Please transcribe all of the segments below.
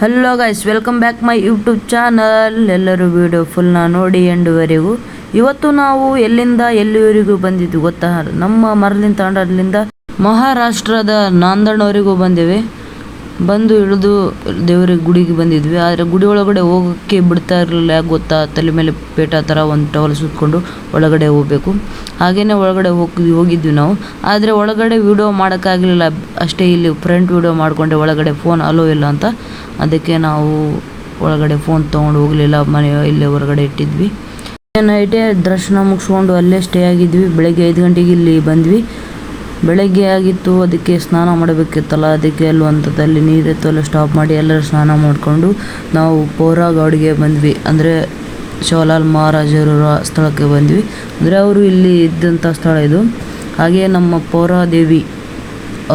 Hello guys, welcome back my YouTube channel. ಎಲ್ಲರೂ video ಫುಲ್ನ ನೋಡಿ ಎಂಡ್ವರೆಗೂ. ಇವತ್ತು ನಾವು ಎಲ್ಲಿಂದ ಎಲ್ಲಿವರೆಗೂ ಬಂದಿದ್ದು ಗೊತ್ತಾ? ನಮ್ಮ ಮರಳಿನ ತಾಂಡದಿಂದ ಮಹಾರಾಷ್ಟ್ರದ ನಾಂದಣ್ವರೆಗೂ ಬಂದೇವೆ. ಬಂದು ಇಳಿದು ದೇವರ ಗುಡಿಗೆ ಬಂದಿದ್ವಿ. ಆದರೆ ಗುಡಿ ಒಳಗಡೆ ಹೋಗೋಕ್ಕೆ ಬಿಡ್ತಾ ಇರಲಿಲ್ಲ. ಯಾಕೆ ಗೊತ್ತಾ? ತಲೆ ಮೇಲೆ ಪೇಟ ಥರ ಒಂದು ಟವಲ್ ಸುತ್ತಕೊಂಡು ಒಳಗಡೆ ಹೋಗಬೇಕು. ಹಾಗೇನೆ ಒಳಗಡೆ ಹೋಗಿದ್ವಿ ನಾವು. ಆದರೆ ಒಳಗಡೆ ವಿಡಿಯೋ ಮಾಡೋಕ್ಕಾಗಲಿಲ್ಲ. ಅಷ್ಟೇ ಇಲ್ಲಿ ಫ್ರಂಟ್ ವಿಡಿಯೋ ಮಾಡಿಕೊಂಡೆ. ಒಳಗಡೆ ಫೋನ್ ಅಲೋ ಇಲ್ಲ ಅಂತ. ಅದಕ್ಕೆ ನಾವು ಒಳಗಡೆ ಫೋನ್ ತೊಗೊಂಡು ಹೋಗಲಿಲ್ಲ. ಇಲ್ಲೇ ಹೊರಗಡೆ ಇಟ್ಟಿದ್ವಿ. ನೈಟೇ ದರ್ಶನ ಮುಗಿಸ್ಕೊಂಡು ಅಲ್ಲೇ ಸ್ಟೇ ಆಗಿದ್ವಿ. ಬೆಳಗ್ಗೆ 5 ಗಂಟೆಗೆ ಇಲ್ಲಿ ಬಂದ್ವಿ. ಬೆಳಗ್ಗೆ ಆಗಿತ್ತು, ಅದಕ್ಕೆ ಸ್ನಾನ ಮಾಡಬೇಕಿತ್ತಲ್ಲ. ಅದಕ್ಕೆ ಅಲ್ಲಿ ನೀರಿತ್ತು, ಎಲ್ಲ ಸ್ಟಾಪ್ ಮಾಡಿ ಎಲ್ಲರೂ ಸ್ನಾನ ಮಾಡಿಕೊಂಡು ನಾವು ಪೌರಗೌಡ್ಗೆ ಬಂದ್ವಿ. ಅಂದರೆ ಶಿವಲಾಲ್ ಮಹಾರಾಜರ ಸ್ಥಳಕ್ಕೆ ಬಂದ್ವಿ. ಅಂದರೆ ಅವರು ಇಲ್ಲಿ ಇದ್ದಂಥ ಸ್ಥಳ ಇದು. ಹಾಗೆ ನಮ್ಮ ಪೌರಾದೇವಿ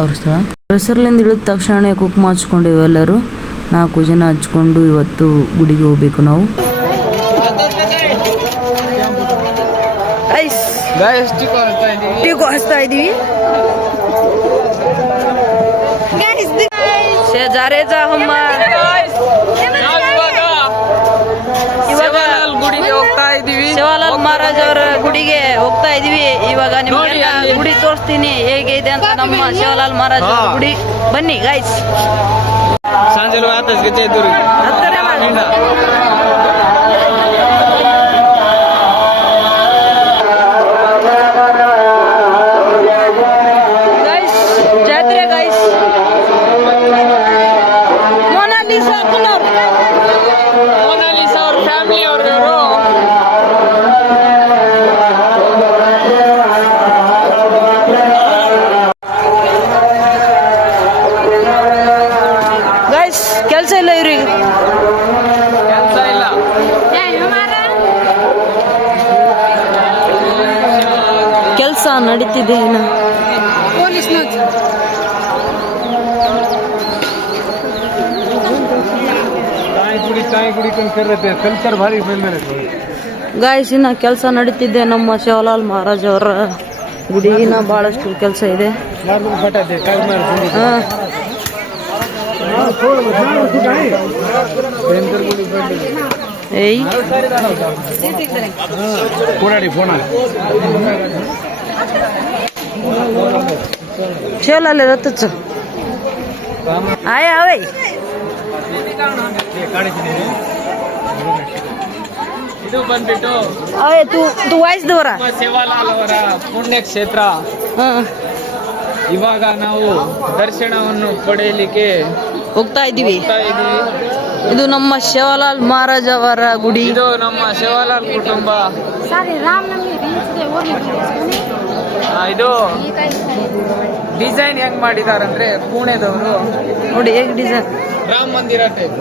ಅವ್ರ ಸ್ಥಳ. ಹೆಸರ್ಲಿಂದ ಇಳಿದ ತಕ್ಷಣ ಕುಂಕುಮ ಹಚ್ಕೊಂಡಿವಿ. ಎಲ್ಲರೂ 4 ಜನ ಹಚ್ಕೊಂಡು ಇವತ್ತು ಗುಡಿಗೆ ಹೋಗ್ಬೇಕು ನಾವು. ಹಚ್ತಾ ಇದೀವಿ. ಗುಡಿಗೆ ಹೋಗ್ತಾ ಇದೀವಿ. ಶಿವಲಾಲ್ ಮಹಾರಾಜ್ ಅವರ ಗುಡಿಗೆ ಹೋಗ್ತಾ ಇದೀವಿ. ಇವಾಗ ನಿಮ್ಗೆ ಗುಡಿ ತೋರಿಸ್ತೀನಿ ಹೇಗೆ ಇದೆ ಅಂತ. ನಮ್ಮ ಶಿವಲಾಲ್ ಮಹಾರಾಜ್ ಅವರ ಗುಡಿ. ಬನ್ನಿ ಗೈಸ್. ಸಂಜೆ ಕೆಲಸ ಇಲ್ಲ ಇವ್ರಿಗೆ. ಕೆಲಸ ಇಲ್ಲ. ಕೆಲಸ ನಡೀತಿದೆ ಇನ್ನು. ಗಾಯ್ಸ್, ಇನ್ನ ಕೆಲಸ ನಡೀತಿದೆ ನಮ್ಮ ಶಿವಲಾಲ್ ಮಹಾರಾಜ್ ಅವರ ಗುಡಿಗಿನ ಬಹಳಷ್ಟು ಕೆಲಸ ಇದೆ. ಶಿವಲಾಲ್ ರಥच आया भाई. ಇದು ಬಂದ್ಬಿಟ್ಟು तू ವಾಯ್ಸ್ ದೂರ. ಶಿವಲಾಲ್ ಅವರ ಪುಣ್ಯಕ್ಷೇತ್ರ. ಇವಾಗ ನಾವು ದರ್ಶನವನ್ನು ಪಡೆಯಲಿಕ್ಕೆ ಹೋಗ್ತಾ ಇದ್ದೀವಿ. ಇದು ನಮ್ಮ ಶಿವಲಾಲ್ ಮಹಾರಾಜ್ ಅವರ ಗುಡಿ. ಇದು ನಮ್ಮ ಶಿವಲಾಲ್ ಕುಟುಂಬ. ಇದು ಡಿಸೈನ್ ಹೆಂಗ್ ಮಾಡಿದಾರಂದ್ರೆ ಪುಣೆದವರು. ನೋಡಿ ಹೇಗೆ ಡಿಸೈನ್. ರಾಮ ಮಂದಿರ ಟೈಪ್.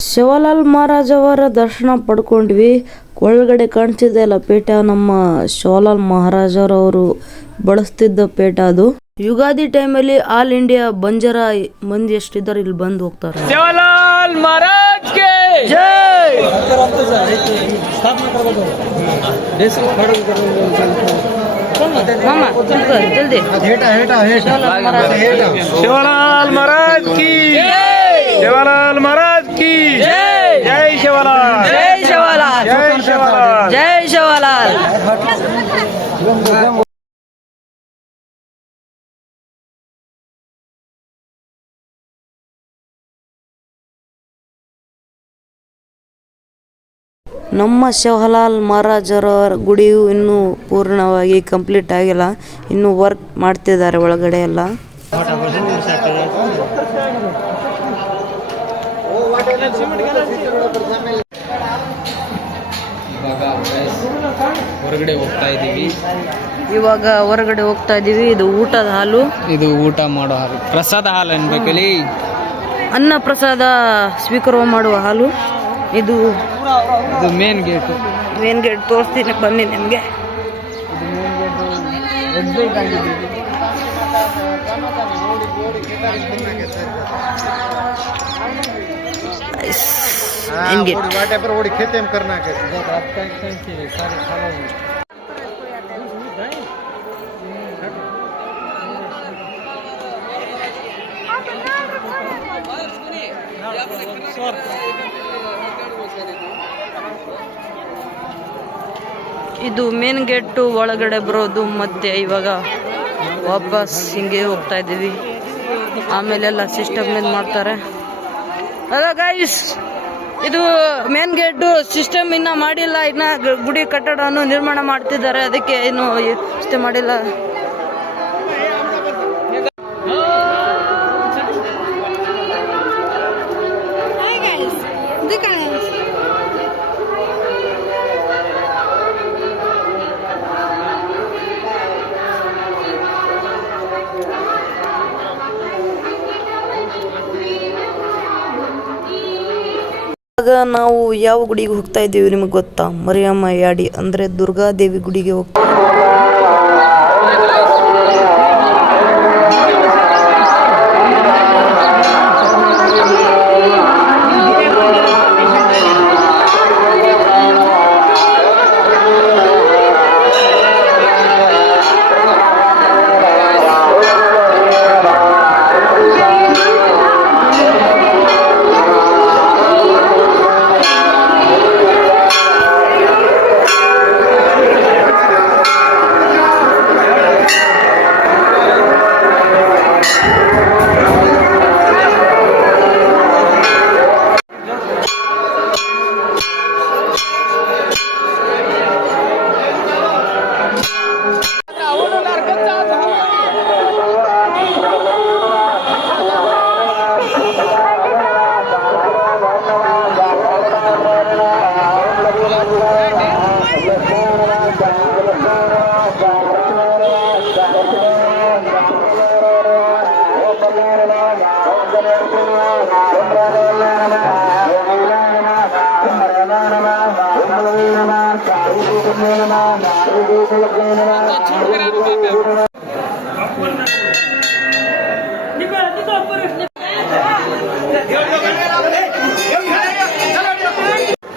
ಶಿವಲಾಲ್ ಮಹಾರಾಜ್ ಅವರ ದರ್ಶನ ಪಡ್ಕೊಂಡ್ವಿ. ಒಳಗಡೆ ಕಾಣಿಸಿದೆ ಅಲ್ಲ ಪೇಟ, ನಮ್ಮ ಶಿವಲಾಲ್ ಮಹಾರಾಜ್ ಅವರು ಬಳಸ್ತಿದ್ದ ಪೇಟ ಅದು. ಯುಗಾದಿ ಟೈಮಲ್ಲಿ ಆಲ್ ಇಂಡಿಯಾ ಬಂಜಾರ ಮಂದಿ ಎಷ್ಟಿದ್ದಾರೆ ಇಲ್ಲಿ ಬಂದು ಹೋಗ್ತಾರೆ. ಶಿವಲಾಲ್ ಮಹಾರಾಜ್ ಗೆ ಜೈ. ಮಾಮಾ ಜಲ್ದಿ. ಶಿವಲಾಲ್ ಮಹಾರಾಜ್ ಕಿ ಶಿವಲಾಲ್ ಮಹಾರಾಜ್ ಕಿ ಜೈ ಶಿವಲಾಲ್. ಜೈ ಶಿವಲಾಲ್. ಜೈ ಶಿವಲಾಲ್. ಜೈ ಶಿವಲಾಲ್. ನಮ್ಮ ಶಿವಲಾಲ್ ಮಹಾರಾಜರ ಗುಡಿಯು ಇನ್ನೂ ಪೂರ್ಣವಾಗಿ ಕಂಪ್ಲೀಟ್ ಆಗಿಲ್ಲ. ಇನ್ನೂ ವರ್ಕ್ ಮಾಡ್ತಿದ್ದಾರೆ ಒಳಗಡೆ ಎಲ್ಲ. ಹೊರಗಡೆ ಹೋಗ್ತಾ ಇದ್ದೀವಿ. ಇದು ಊಟದ ಹಾಲು. ಇದು ಊಟ ಮಾಡೋ ಹಾಲು, ಪ್ರಸಾದ ಹಾಲು ಅನ್ಬೇಕಲ್ಲಿ. ಅನ್ನ ಪ್ರಸಾದ ಸ್ವೀಕಾರ ಮಾಡುವ ಹಾಲು ಇದು. Main gate. ತೋರಿಸ್ತೀನಿ ಬನ್ನಿ ನಿಮಗೆ. Main gate. खेते में करना है ಇದು ಮೇನ್ ಗೇಟ್ ಒಳಗಡೆ ಬರೋದು, ಮತ್ತೆ ಇವಾಗ ವಾಪಸ್ ಹಿಂಗೆ ಹೋಗ್ತಾ ಇದ್ದೀವಿ. ಆಮೇಲೆ ಎಲ್ಲ ಸಿಸ್ಟಮ್ ಇದು ಮಾಡ್ತಾರೆ. ಹಲೋ ಗೈಸ್, ಇದು ಮೇನ್ ಗೇಟ್ ಸಿಸ್ಟಮ್ ಇನ್ನ ಮಾಡಿಲ್ಲ, ಇನ್ನ ಗುಡಿ ಕಟ್ಟಡವನ್ನು ನಿರ್ಮಾಣ ಮಾಡ್ತಿದ್ದಾರೆ, ಅದಕ್ಕೆ ಇನ್ನು ಇಷ್ಟೇ ಮಾಡಿಲ್ಲ. ಆಗ ನಾವು ಯಾವ ಗುಡಿಗೆ ಹೋಗ್ತಾ ಇದ್ದೀವಿ ನಿಮಗೆ ಗೊತ್ತಾ? ಮರಿಯಮ್ಮ ಯಾಡಿ ಅಂದರೆ ದುರ್ಗಾದೇವಿ ಗುಡಿಗೆ ಹೋಗ್ತಾ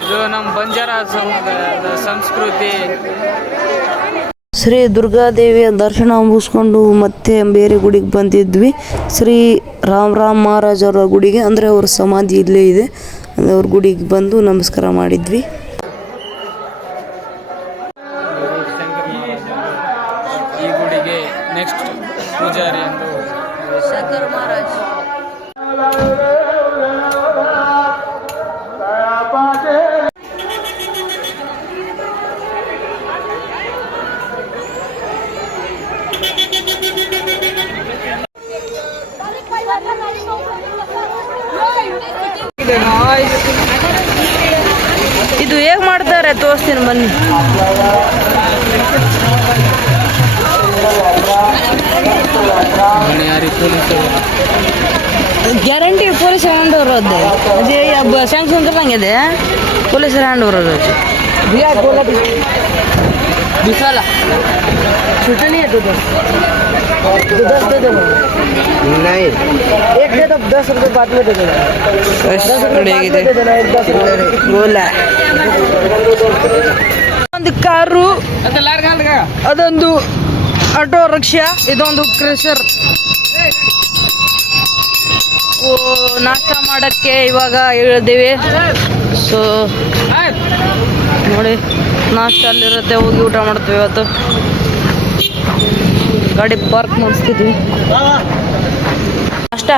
ಇದು ನಮ್ಮ ಬಂಜಾರ ಸಮುದಾಯದ ಸಂಸ್ಕೃತಿ. ಶ್ರೀ ದುರ್ಗಾದೇವಿಯ ದರ್ಶನ ಮುಗಿಸ್ಕೊಂಡು ಮತ್ತೆ ಬೇರೆ ಗುಡಿಗೆ ಬಂದಿದ್ವಿ. ಶ್ರೀ ರಾಮ್ ಮಹಾರಾಜ್ ಅವರ ಗುಡಿಗೆ, ಅಂದರೆ ಅವ್ರ ಸಮಾಧಿ ಇಲ್ಲೇ ಇದೆ, ಅವ್ರ ಗುಡಿಗೆ ಬಂದು ನಮಸ್ಕಾರ ಮಾಡಿದ್ವಿ. ಈ ಗುಡಿಗೆ ನೆಕ್ಸ್ಟ್ ಪೂಜಾರಿ ಎಂದು ಶಂಕರ್ ಮಹಾರಾಜ್. ಇದು ಹೇಗೆ ಮಾಡ್ತಾರೆ ತೋರಿಸ್ತೀನಿ ಬನ್ನಿ. ಗ್ಯಾರಂಟಿ ಪೊಲೀಸ್ ಹ್ಯಾಂಡ್ ಓವರ್ होते जे अब सैंक्शन करेंगे दे पुलिस हैंड ओवर हो जाए भैया बोला विशाला छुट्टी नहीं है तो 10 दे दो नहीं एक दे दो 10 रुपए बाद में दे देना 10 रुपए दे देना 10 रुपए बोला ಒಂದು ಕಾರು ಅದೊಂದು ಆಟೋ ರಿಕ್ಷಾ ಇದೊಂದು ಕ್ರೆಷರ್. ನಾಷ್ಟ ಮಾಡಕ್ಕೆ ಇವಾಗ ಹೇಳಿದ್ದೀವಿ. ಸೊ ನೋಡಿ ನಾಷ್ಟ ಅಲ್ಲಿರುತ್ತೆ, ಹೋಗಿ ಊಟ ಮಾಡ್ತೀವಿ. ಇವತ್ತು ಗಾಡಿ ಪಾರ್ಕ್ ಮಾಡಿಸ್ತಿದ್ವಿ. ನಾಷ್ಟ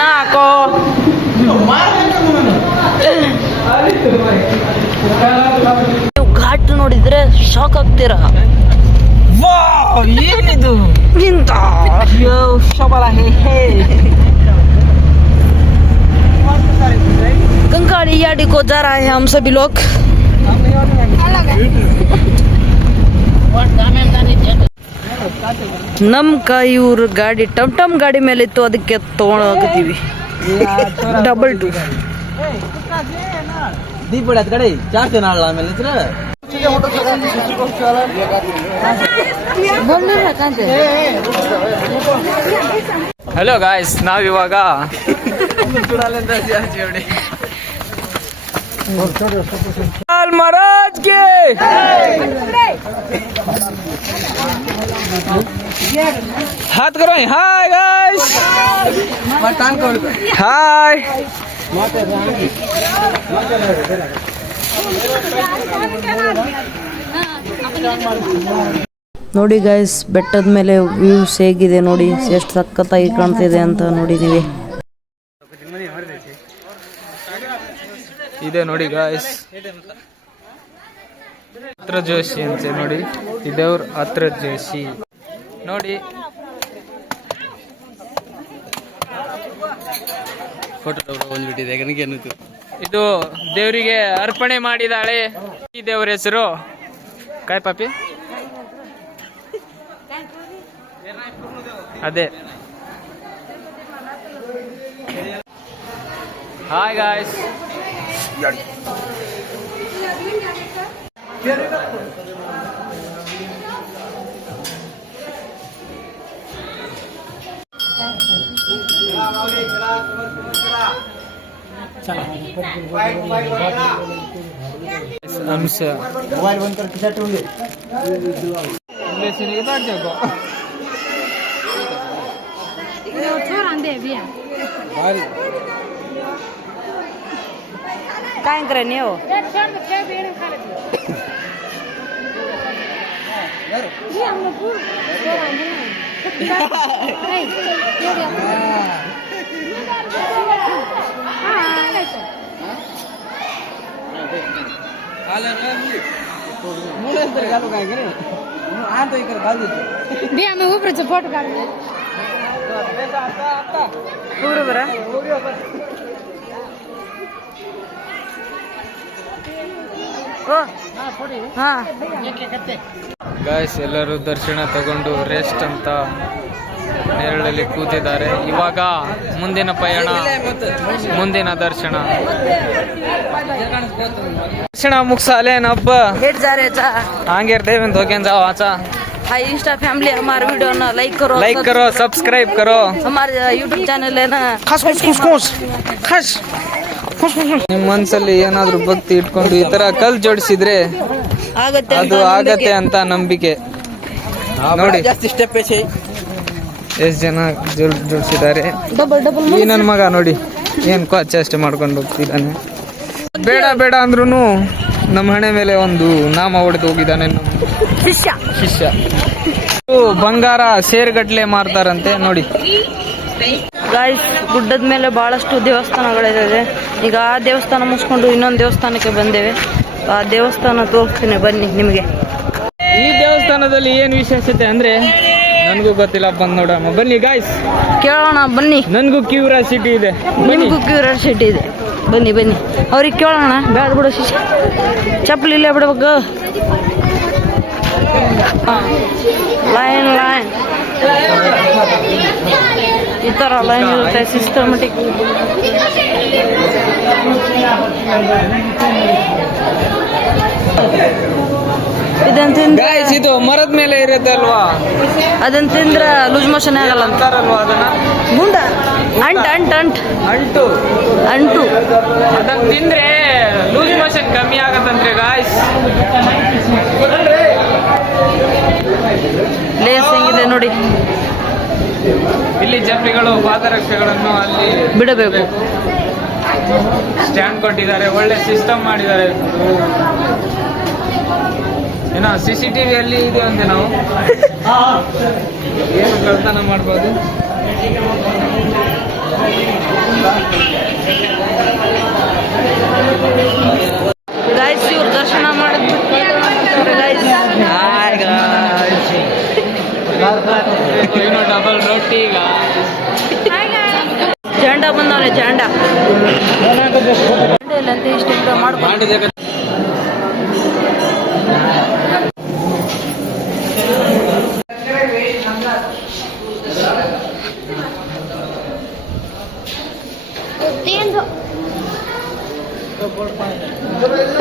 ನಾಲ್ಕು ಘಾಟ್ ನೋಡಿದ್ರೆ ಶಾಕ್ ಆಗ್ತೀರಾ. ಏನಿದು ನಿಂತ कंकाली याडी को जा रहा है हम सभी लोग. ನಮ್ ಇವ್ರ ಗಾಡಿ ಟಮ್ ಗಾಡಿ ಮೇಲೆ ಇತ್ತು, ಅದಕ್ಕೆ ತಗೊಂಡೋಗ್ತೀವಿ. ಡಬಲ್ ಟು ದೀಪ ಕಡೆ ಜಾಸ್ತಿ ನಾಳ ಆಮೇಲೆ ಹಲೋ ಗಾಯ್ಸ್, ನಾವಿವಾಗ ಮಹಾರಾಜ್ ಗೆ हाथ करो। हाय गाइस, हाय। ನೋಡಿ ಗೈಸ್, ಬೆಟ್ಟದ ಮೇಲೆ ವ್ಯೂಸ್ ಹೇಗಿದೆ ನೋಡಿ, ಎಷ್ಟು ಸಖತ್ತಾಗಿ ಕಾಣ್ತಿದೆ ಅಂತ ನೋಡಿ ನೀವೇ. ಇದೆ ನೋಡಿ ಗಾಯ್ಸ್, ಹತ್ರ ಜೋಶಿ ಅಂತ ನೋಡಿ, ಇದೇವ್ರ ಹತ್ರ ಜೋಶಿ ನೋಡಿ. ಇದು ದೇವರಿಗೆ ಅರ್ಪಣೆ ಮಾಡಿದಾಳೆ. ಈ ದೇವರ ಹೆಸರು ಕಾಯ್ ಪಾಪಿ, ಅದೇ. ಹಾಯ್ ಗಾಯ್ಸ್, अंश मोबाइल बंद कर किधर टूंगे काय करे ನೀವು आम्ही उभरच फोटो काढले बरोबर ಗಾಯ್ಸ್, ಎಲ್ಲರೂ ದರ್ಶನ ತಗೊಂಡು ರೆಸ್ಟ್ ಅಂತ ನೆರಳಲ್ಲಿ ಕೂತಿದ್ದಾರೆ. ಇವಾಗ ಮುಂದಿನ ಪಯಣ, ಮುಂದಿನ ದರ್ಶನ ಮುಗಿಸಾಲೇನಬ್ಬ ಹಂಗೆ ಇರ್ತೇವೆ ಹೋಗ್ಯಾನ जाओ आचा। हाय इंस्टा फैमिली, हमारे वीडियो ना लाइक करो सब्सक्राइब करो, हमारे यूट्यूब चैनल है ना। ನಿಮ್ಮ ಮನ್ಸಲ್ಲಿ ಏನಾದ್ರೂ ಭಕ್ತಿ ಇಟ್ಕೊಂಡು ಈ ತರ ಕಲ್ ಜೋಡಿಸಿದ್ರೆ ಅದು ಆಗತ್ತೆ ಅಂತ ನಂಬಿಕೆ. ನೋಡಿ ಎಷ್ಟು ಜನ ಜೋಡಿಸಿದ್ದಾರೆ. ಈ ನನ್ನ ಮಗ ನೋಡಿ ಏನ್ ಚೇಷ್ಟೆ ಮಾಡ್ಕೊಂಡು ಹೋಗ್ತಿದ್ದಾನೆ. ಬೇಡ ಬೇಡ ಅಂದ್ರೂ ನಮ್ಮ ಹಣೆ ಮೇಲೆ ಒಂದು ನಾಮ ಹೊಡೆದು ಹೋಗಿದ್ದಾನೆ ಶಿಷ್ಯ. ಬಂಗಾರ ಸೇರ್ಗಟ್ಲೆ ಮಾರ್ತಾರಂತೆ ನೋಡಿ. ಗಾಯ್ಸ್, ಗುಡ್ಡದ ಮೇಲೆ ಬಹಳಷ್ಟು ದೇವಸ್ಥಾನಗಳಿದೆ. ಈಗ ಆ ದೇವಸ್ಥಾನ ಮುಗಿಸ್ಕೊಂಡು ಇನ್ನೊಂದು ದೇವಸ್ಥಾನಕ್ಕೆ ಬಂದೇವೆ. ಆ ದೇವಸ್ಥಾನ ತೋರಿಸ್ತೀನಿ ಬನ್ನಿ ನಿಮಗೆ. ಈ ದೇವಸ್ಥಾನದಲ್ಲಿ ಏನ್ ವಿಶೇಷತೆ ಅಂದ್ರೆ ನನ್ಗೂ ಗೊತ್ತಿಲ್ಲ, ಬಂದ್ ನೋಡಮ್ಮ ಬನ್ನಿ ಗಾಯ್ಸ್, ಕೇಳೋಣ ಬನ್ನಿ. ನನ್ಗೂ ಕ್ಯೂರಿಯಾಸಿಟಿ ಇದೆ, ನಿಮಗೂ ಕ್ಯೂರಿಯಾಸಿಟಿ ಇದೆ, ಬನ್ನಿ ಬನ್ನಿ ಅವ್ರಿಗೆ ಕೇಳೋಣ. ಬೇಡ ಬಿಡು ಶಿಷ್ಯ, ಚಪ್ಪಲಿ ಇಲ್ಲೇ ಬಿಡ್ಬೇಕು. ಲೈನ್ ಈ ಥರ ಲೈನ್ ಇರುತ್ತೆ ಸಿಸ್ಟಮೆಟಿಕ್. ಇದನ್ನ ತಿಂದ್ರೆ ಗಾಯ್ಸ್, ಇದು ಮರದ ಮೇಲೆ ಇರುತ್ತೆ ಅಲ್ವಾ, ಅದನ್ನ ತಿಂದ್ರೆ ಲೂಸ್ ಮೋಷನ್ ಆಗಲ್ಲ ಅಂತಾರಲ್ವಾ ಅದನ್ನ, ಗುಂಡ ಅಂಟು ಅದನ್ನ ತಿಂದ್ರೆ ಲೂಸ್ ಮೋಷನ್ ಕಮ್ಮಿ ಆಗತ್ತಂದ್ರೆ ಗಾಯ್ಸ್. ಲೇಸ್ ಹೆಂಗಿದೆ ನೋಡಿ. ಇಲ್ಲಿ ಜಪ್ಪಿಗಳು ಪಾದರಕ್ಷೆಗಳನ್ನು ಅಲ್ಲಿ ಬಿಡಬೇಕು. ಸ್ಟ್ಯಾಂಡ್ ಕೊಟ್ಟಿದ್ದಾರೆ, ಒಳ್ಳೆ ಸಿಸ್ಟಮ್ ಮಾಡಿದ್ದಾರೆ. ಏನೋ CCTVಯಲ್ಲಿ ಇದೆ ಅಂತೆ, ನಾವು ಏನು ಕಳ್ತನ ಮಾಡ್ಬೋದು. ಗಾಯ್ಸ್, ಇವ್ರು ದರ್ಶನ ಮಾಡಿದ್ಬಿಟ್ಟು ಏನೋ ಡಬಲ್ ರೊಟ್ಟಿ ಈಗ ಜಾಂಡ ಬಂದವನೆ, ಜಾಂಡ ಇಲ್ಲಂತ ಇಷ್ಟ ಮಾಡ್ಕೊಂಡು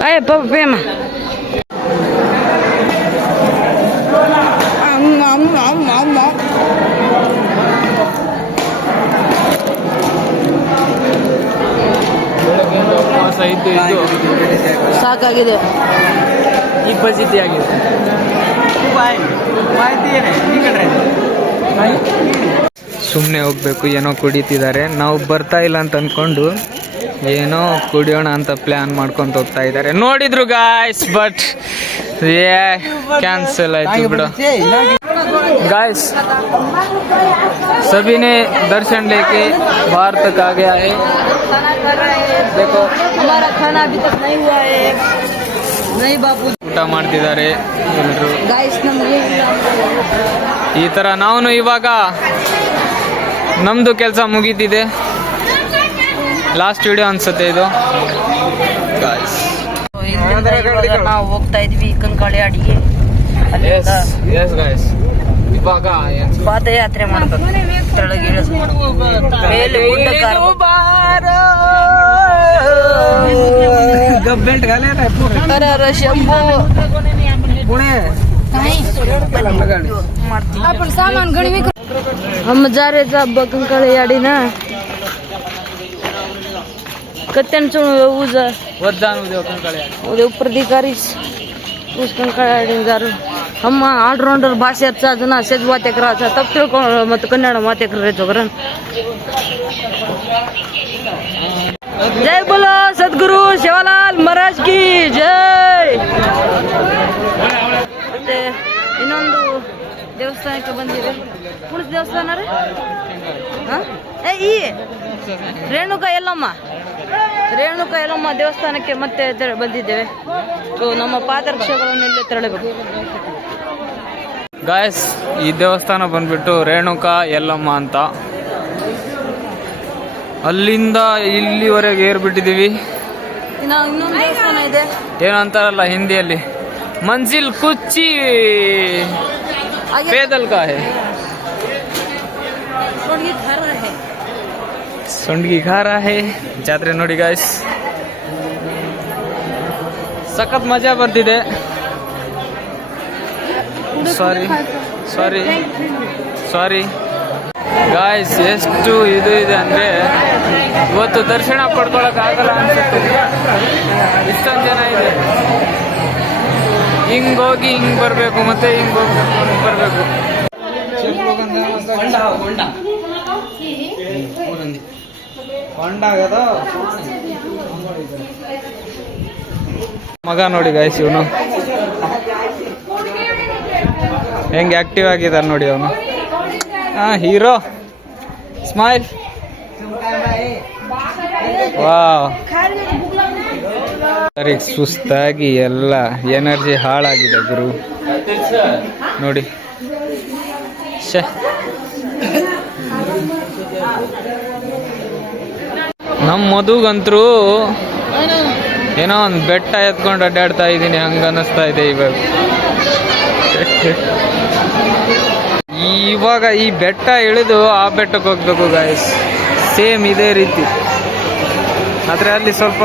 Ay, papema. ಉಪವಾಸ ಇದ್ದು ಸಾಕಾಗಿದೆ. ಈ ಪರಿಸ್ಥಿತಿ ಆಗಿದೆ. ಸುಮ್ಮನೆ ಹೋಗ್ಬೇಕು, ಏನೋ ಕುಡಿತಿದ್ದಾರೆ. ನಾವು ಬರ್ತಾ ಇಲ್ಲ ಅಂತ ಅಂದ್ಕೊಂಡು ಏನೋ ಕುಡಿಯೋಣ ಅಂತ ಪ್ಲ್ಯಾನ್ ಮಾಡ್ಕೊಂತ ಹೋಗ್ತಾ ಇದ್ದಾರೆ. ನೋಡಿದ್ರು guys, but cancel Aaytu बिड़ो guys. सभी ने दर्शन लेके बाहर तक आ गया है. देखो हमारा खाना अभी तक नहीं हुआ है. नहीं बापू ಊಟ ಮಾಡ್ತಿದ್ದಾರೆ ಎಲ್ಲರೂ. गाइस ನಮಗೆ ಈ ಥರ ನಾವು ಇವಾಗ ನಮ್ಮದು ಕೆಲಸ ಮುಗೀತಿದೆ. ಲಾಸ್ಟ್ ವಿಡಿಯೋ ಅನ್ಸುತ್ತೆ ಇದು ಗಾಯ್ಸ್. ನಾವು ಹೋಗ್ತಾ ಇದ್ವಿ ಕಂಕಾಳಿ ಅಡಿಗೆ. ಇವಾಗ ಪಾದಯಾತ್ರೆ ಮಾಡ್ಬೇಕು. ಕೆಳಗೆ ಇಳಿದು ಮೇಲೆ ಗುಡ್ಡ ಶಂಭು आपण सामान घरी विक हम जा रहे थे अब कंकाळी अडी ना कत्यांचं उजा वजान उद्या कंकाळी उद्या उपधिकारी उस कंकाळी अडी जा रहे हम ऑलराउंडर भाषेचा ना सेज वाते करायचा तब तिळको मत कन्नड माते करायचो कारण जय बोलो सद्गुरु शिवलाल महाराज की जय. ಮತ್ತೆ ಇನ್ನೊಂದು ದೇವಸ್ಥಾನಕ್ಕೆ ಬಂದಿದೆ. ಕುಣಿಸ್ ದೇವಸ್ಥಾನ ರೀ. ಈ ರೇಣುಕಾ ಯಲ್ಲಮ್ಮ ದೇವಸ್ಥಾನಕ್ಕೆ ಮತ್ತೆ ಬಂದಿದ್ದೇವೆ. ನಮ್ಮ ಪಾದರಕ್ಷೆಗಳನ್ನೆಲ್ಲ ತೆರಳಬೇಕು. ಗಾಯ್ಸ್, ಈ ದೇವಸ್ಥಾನ ಬಂದ್ಬಿಟ್ಟು ರೇಣುಕಾ ಯಲ್ಲಮ್ಮ ಅಂತ. ಅಲ್ಲಿಂದ ಇಲ್ಲಿವರೆಗೆ ಏರ್ಬಿಟ್ಟಿದ್ದೀವಿ. ಇನ್ನೊಂದು ದೇವಸ್ಥಾನ ಇದೆ, ಏನಂತಾರಲ್ಲ ಹಿಂದಿಯಲ್ಲಿ, ಮಂಜಿಲ್ ಕುಚ್ಚಿ ಪೇದಲ್ ಕಾ ಹೈ, ಸೊಂಡ್ಗಿ ಖಾರ ಹೈ. ಜಾತ್ರೆ ನೋಡಿ ಗಾಯ್ಸ್, ಸಖತ್ ಮಜಾ ಬರ್ತಿದೆ. ಸಾರಿ ಗಾಯ್ಸ್, ಎಷ್ಟು ಇದು ಇದೆ ಅಂದರೆ ಇವತ್ತು ದರ್ಶನ ಪಡ್ಕೊಳಕ್ ಆಗಲ್ಲ ಅನ್ಸುತ್ತೆ. ಇಷ್ಟೊಂದು ಜನ ಇದೆ. ಹಿಂಗೋಗಿ ಹಿಂಗ್ ಬರಬೇಕು, ಮತ್ತೆ ಹಿಂಗ್ ಹೋಗ್ಬೇಕು, ಹಿಂಗ್ ಬರಬೇಕು. ಮಗ ನೋಡಿ ಗಾಯ್ಸ್, ಇವನು ಹೆಂಗೆ ಆಕ್ಟಿವ್ ಆಗಿದ್ದಾರೆ ನೋಡಿ ಅವನು. Hero smile. ವಾವ್, ಸರಿ ಸುಸ್ತಾಗಿ ಎಲ್ಲ ಎನರ್ಜಿ ಹಾಳಾಗಿದೆ ಗುರು ನೋಡಿ. ನಮ್ಮ ಮದುಗಂತರೂ ಏನೋ ಒಂದು ಬೆಟ್ಟ ಎತ್ಕೊಂಡು ಅಡ್ಡಾಡ್ತಾ ಇದ್ದೀನಿ ಹಂಗ ಅನ್ನಿಸ್ತಾ ಇದೆ ಇವಾಗ. ಇವಾಗ ಈ ಬೆಟ್ಟ ಇಳಿದು ಆ ಬೆಟ್ಟಕ್ಕೆ ಹೋಗ್ಬೇಕು ಗಾಯ್ಸ್. ಸೇಮ್ ಇದೇ ರೀತಿ, ಆದರೆ ಅಲ್ಲಿ ಸ್ವಲ್ಪ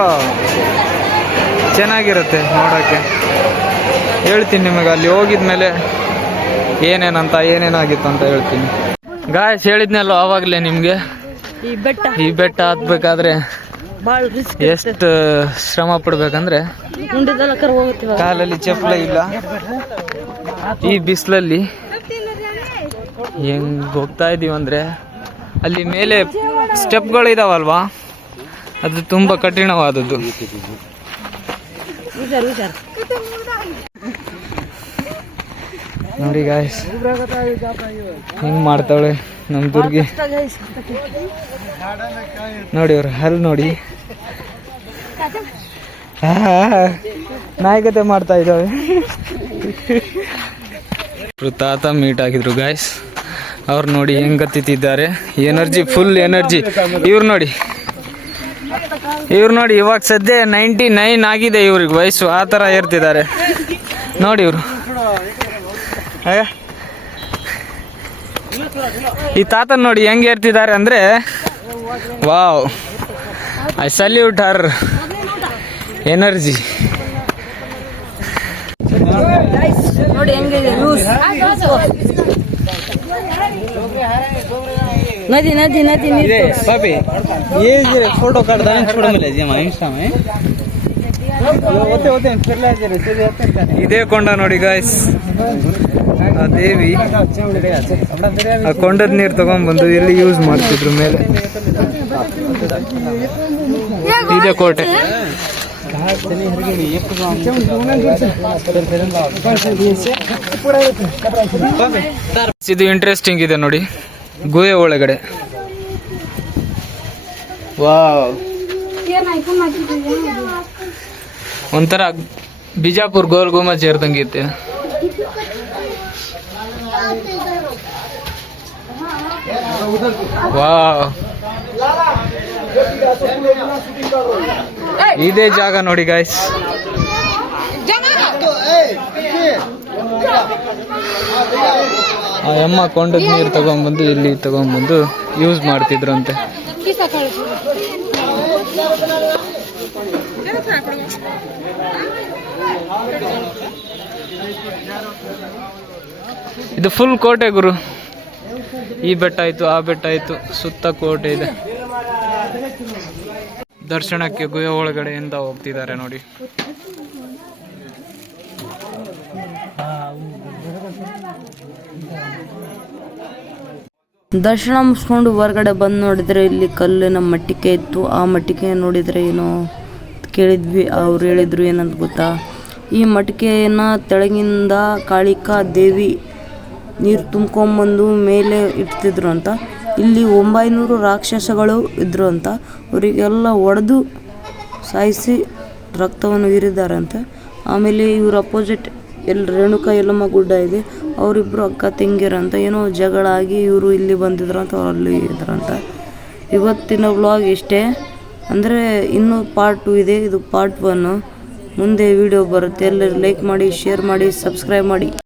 ಚೆನ್ನಾಗಿರುತ್ತೆ ನೋಡೋಕ್ಕೆ. ಹೇಳ್ತೀನಿ ನಿಮಗೆ ಅಲ್ಲಿ ಹೋಗಿದ ಮೇಲೆ ಏನೇನಾಗಿತ್ತು ಅಂತ ಹೇಳ್ತೀನಿ ಗಾಯ್ಸ್. ಹೇಳಿದ್ನಲ್ಲ ಆವಾಗಲೇ ನಿಮಗೆ, ಈ ಬೆಟ್ಟ ಹತ್ಬೇಕಾದ್ರೆ ಎಷ್ಟು ಶ್ರಮ ಪಡ್ಬೇಕಂದ್ರೆ ಕಾಲಲ್ಲಿ ಚಪ್ಪಲ ಇಲ್ಲ, ಈ ಬಿಸಿಲಲ್ಲಿ ಹೆಂಗ್ ಹೋಗ್ತಾ ಇದೀವಿ ಅಂದ್ರೆ ಅಲ್ಲಿ ಮೇಲೆ ಸ್ಟೆಪ್ಗಳು ಇದಾವಲ್ವಾ, ಅದು ತುಂಬಾ ಕಠಿಣವಾದದ್ದು. ನೋಡಿ ಗಾಯ್ಸ್, ಹೆಂಗ್ ಮಾಡ್ತಾವಳೆ ನಮ್ ದುರ್ಗಿ. ನೋಡಿ ಅವ್ರು ಹಲ್ ನೋಡಿ, ನಾಯಿಕತೆ ಮಾಡ್ತಾ ಇದ್ದಾವೆ. ತಾತ ಮೀಟ್ ಆಗಿದ್ರು ಗಾಯ್ಸ್. ಅವ್ರು ನೋಡಿ ಹೆಂಗ್ ಕತ್ತಿದ್ದಾರೆ, ಎನರ್ಜಿ ಫುಲ್ ಎನರ್ಜಿ. ಇವ್ರು ನೋಡಿ ಇವಾಗ ಸದ್ಯ 99 ಆಗಿದೆ ಇವ್ರಿಗೆ ವಯಸ್ಸು, ಆ ಥರ ಏರ್ತಿದ್ದಾರೆ ನೋಡಿ ಇವರು. ಈ ತಾತನ್ ನೋಡಿ ಹೆಂಗೆ ಏರ್ತಿದ್ದಾರೆ ಅಂದರೆ wow, I salute Har energy. ನೋಡಿ ಹೆಂಗಿದೆ नदी नदी नदी ये पापी ये फोटो काट दाने छोड़ मिले जी हमारे इंस्टा में होते फिर ले जे सीधे होते ಇದೇ ಕೊಂಡ ನೋಡಿ ಗಾಯ್ಸ್, ಆ ದೇವಿ ಆ ಕೊಂಡದ ನೀರು ತಗೊಂಡ್ಬಂದು ಎಲ್ಲಿ ಯೂಸ್ ಮಾಡ್ತಿದ್ರು ಮೇಲೆ. ಇದೇ ಕೋಟೆ. ಇದು ಇಂಟ್ರೆಸ್ಟಿಂಗ್ ಇದೆ ನೋಡಿ, ಗುಹೆ ಒಳಗಡೆ. ವಾವ್, ಒಂಥರ ಬಿಜಾಪುರ್ ಗೋಲ್ ಗುಂಬಜ್ ಸೇರ್ದಂಗಿತ್ತೆ. ವಾವ್, ಇದೇ ಜಾಗ ನೋಡಿ ಗಾಯ್ಸ್. ಆ ಅಮ್ಮ ಕೊಂಡದ ನೀರು ತಗೊಂಡ್ಬಂದು ಇಲ್ಲಿ ತಗೊಂಡ್ಬಂದು ಯೂಸ್ ಮಾಡ್ತಿದ್ರಂತೆ. ಇದು ಫುಲ್ ಕೋಟೆ ಗುರು. ಈ ಬೆಟ್ಟ ಆಯ್ತು, ಆ ಬೆಟ್ಟ ಆಯ್ತು, ಸುತ್ತ ಕೋಟೆ ಇದೆ. ದರ್ಶನಕ್ಕೆ ಗುಹೆ ಒಳಗಡೆಯಿಂದ ಹೋಗ್ತಿದ್ದಾರೆ ನೋಡಿ. ದರ್ಶನ ಮುಗಿಸ್ಕೊಂಡು ಹೊರಗಡೆ ಬಂದು ನೋಡಿದರೆ ಇಲ್ಲಿ ಕಲ್ಲಿನ ಮಟ್ಟಿಗೆ ಇತ್ತು. ಆ ಮಟ್ಟಿಗೆ ನೋಡಿದರೆ ಏನೋ ಕೇಳಿದ್ವಿ, ಅವ್ರು ಹೇಳಿದ್ರು ಏನಂತ ಗೊತ್ತಾ, ಈ ಮಟ್ಟಿಗೆಯನ್ನು ತೆಳಗಿಂದ ಕಾಳಿಕಾ ದೇವಿ ನೀರು ತುಂಬ್ಕೊಂಬಂದು ಮೇಲೆ ಇಡ್ತಿದ್ರು ಅಂತ. ಇಲ್ಲಿ 900 ರಾಕ್ಷಸಗಳು ಇದ್ರು ಅಂತ. ಅವರಿಗೆಲ್ಲ ಹೊಡೆದು ಸಾಯಿಸಿ ರಕ್ತವನ್ನು ಹೀರಿದ್ದಾರಂತೆ. ಆಮೇಲೆ ಇವ್ರ ಅಪೋಸಿಟ್ ರೇಣುಕಾ ಯಲ್ಲಮ್ಮ ಗುಡ್ಡ ಇದೆ, ಅವರಿಬ್ಬರು ಅಕ್ಕ ತಂಗಿರಂತ. ಏನೋ ಜಗಳ ಆಗಿ ಇವರು ಇಲ್ಲಿ ಬಂದಿದ್ರಂತ, ಅವ್ರು ಅಲ್ಲಿ ಇದ್ರಂತ. ಇವತ್ತಿನ ವ್ಲಾಗ್ ಇಷ್ಟೇ. ಅಂದರೆ ಇನ್ನೂ ಪಾರ್ಟ್ 2 ಇದೆ, ಇದು ಪಾರ್ಟ್ 1. ಮುಂದೆ ವಿಡಿಯೋ ಬರುತ್ತೆ. ಎಲ್ಲರೂ ಲೈಕ್ ಮಾಡಿ, ಶೇರ್ ಮಾಡಿ, ಸಬ್ಸ್ಕ್ರೈಬ್ ಮಾಡಿ.